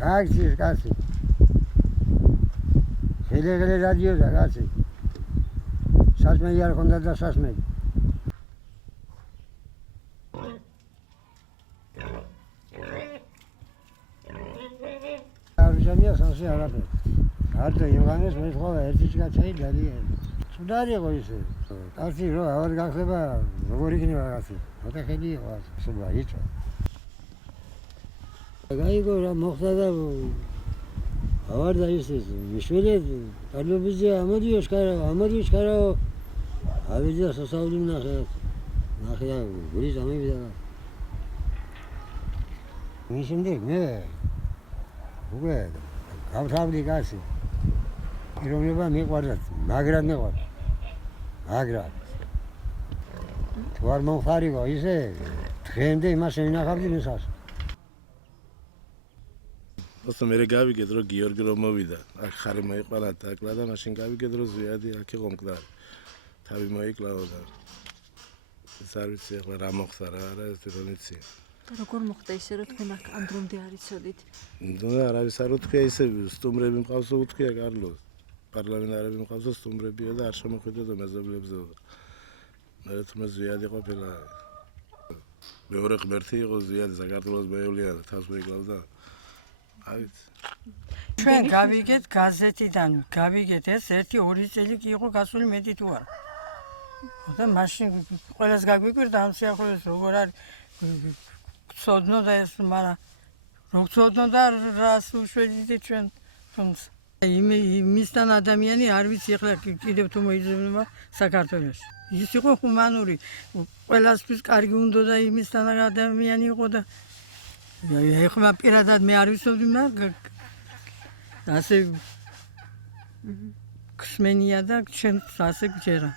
გაიქცეს კაცი. ხელე რადიოდა კაცი. სასმელი არ ქონდა და სასმელი. არჟამია სასე არაფერი. არდა ივანეს მე სხვა ერთი კაცი დადია. სუდარი იყო ისე. კაცი რო აღარ გახდება, როგორ იქნება კაცი? მოთა ხელი იყო, სულა იწვა. გაიგო რა მოხდა და აღარ დაისეს. მიშველი კარლობიძე ამოდიოს ქარა ავიდა სასაუდი ნახე გულის ამივიდა. მის შემდეგ მე უკვე გავთავდი კაცი. პიროვნება მიყვარდა, მაგრამ მეყვარდა. მაგრამ თუ არ მომხარიყო ისე დღემდე იმას ვინახავდი მისას. просто მე გავიგეთ რომ გიორგი რომ მოვიდა აქ ხარი მოიყვანა დაკლა და მაშინ გავიგეთ რომ ზვიადი აქ იყო მკვდარი თავი მოიკლაო და ეს არ ვიცი ახლა რა მოხდა რა არა ეს თვითონ იცი და როგორ მოხდა ისე რომ თქვენ აქ ამ დრომდე არ იცოდით ნუ არავის არ უთქვია ისე სტუმრები მყავსო უთქვია კარლოს პარლამენტარები მყავსო სტუმრებიო და არ შემოხვიდა და მეზობლებზე მე თუმცა ზვიადი ყოფილა მეორე ღმერთი იყო ზვიადი საქართველოს მეუვლია და თავს მოიკლავდა ჩვენ გავიგეთ გაზეთიდან გავიგეთ ეს 1-2 წელი კი იყო გასული მეტი თუ არა და მაშინ ყველას გაგვიკვირდა ამ სიახლოვეს როგორ არის გწოდნო და ეს მაგრამ რო გწოდნო და რას უშვედით ჩვენ თუმცა იმისთან ადამიანი არ ვიცი ახლა კიდევ თუ მოიძებნება საქართველოში ის იყო ჰუმანური ყველასთვის კარგი უნდა და იმისთან ადამიანი იყო და ეხლა პირადად მე არ ვიცოდი მაგრამ ასე ქსმენია და ჩემს ასე გჯერა